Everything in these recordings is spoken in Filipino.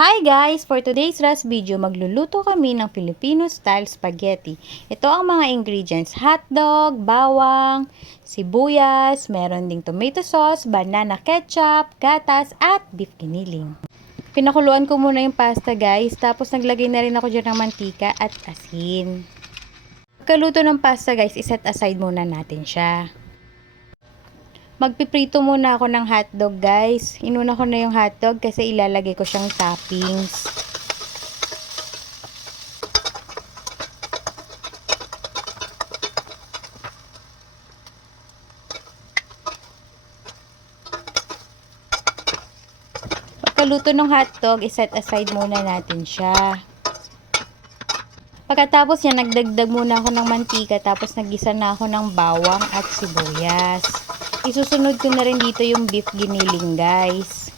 Hi guys! For today's last video, magluluto kami ng Filipino-style spaghetti. Ito ang mga ingredients: hotdog, bawang, sibuyas, meron ding tomato sauce, banana ketchup, gatas, at beef giniling. Pinakuluan ko muna yung pasta guys, tapos naglagay na rin ako dyan ng mantika at asin. Pagkaluto ng pasta guys, iset aside muna natin siya. Magpiprito muna ako ng hotdog guys. Inuna ko na yung hotdog kasi ilalagay ko siyang toppings. Pagkaluto ng hotdog, iset aside muna natin siya. Pagkatapos yan, nagdagdag muna ako ng mantika, tapos nagisa na ako ng bawang at sibuyas. Isusunod ko na rin dito yung beef giniling guys.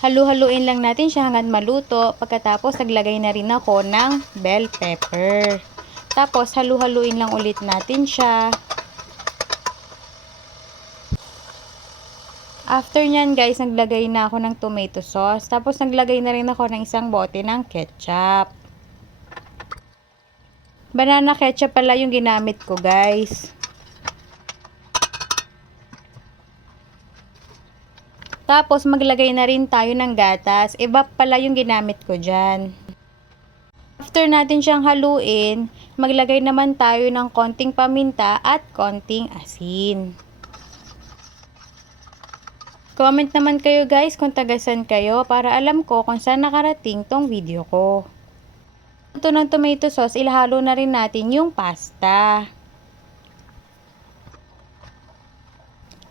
Halu-haluin lang natin siya hanggang maluto. Pagkatapos naglagay na rin ako ng bell pepper. Tapos halu-haluin lang ulit natin siya. After nyan guys, naglagay na ako ng tomato sauce. Tapos naglagay na rin ako ng isang bote ng ketchup. Banana ketchup pala yung ginamit ko guys. Tapos maglagay na rin tayo ng gatas. Iba pala yung ginamit ko dyan. After natin siyang haluin, maglagay naman tayo ng konting paminta at konting asin. Comment naman kayo guys kung tagasan kayo para alam ko kung saan nakarating tong video ko. Ito ng tomato sauce, ilahalo na rin natin yung pasta.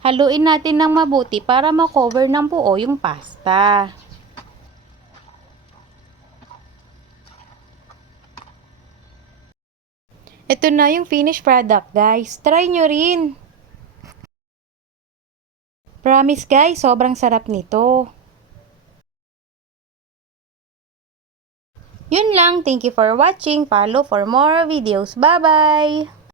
Haluin natin ng mabuti para ma-cover ng buo yung pasta. Ito na yung finished product guys. Try nyo rin. Promise guys, sobrang sarap nito. Yun lang. Thank you for watching. Follow for more videos. Bye-bye!